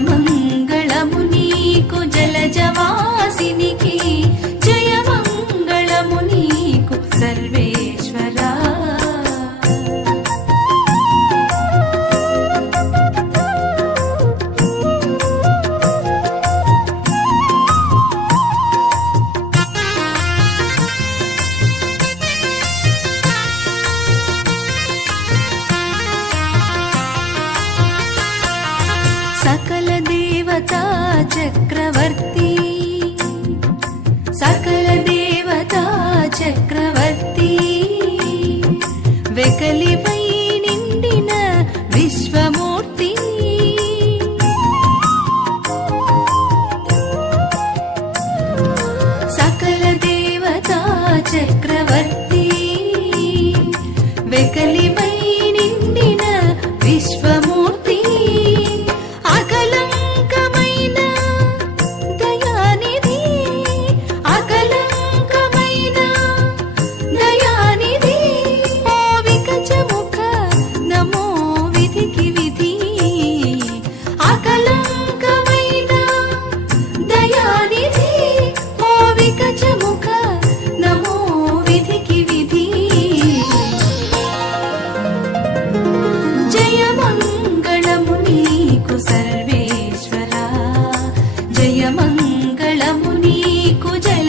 మంగళము నీకు జలజవాసినికి. Take.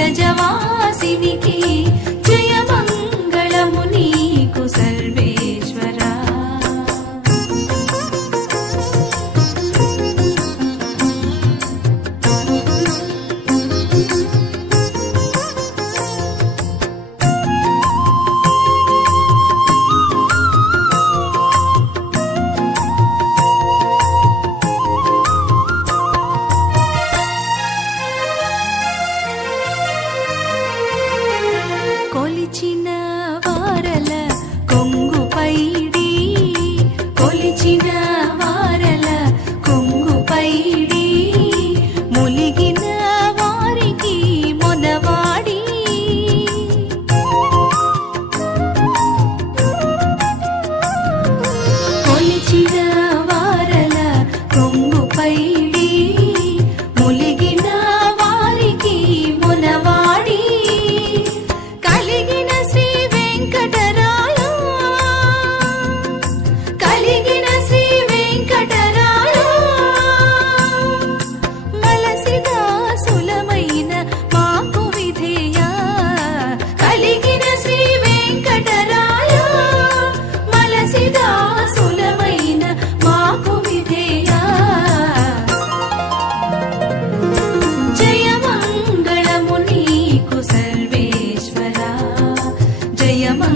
నీకు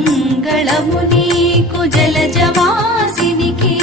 మంగళము నీకు జలజవాసినికి.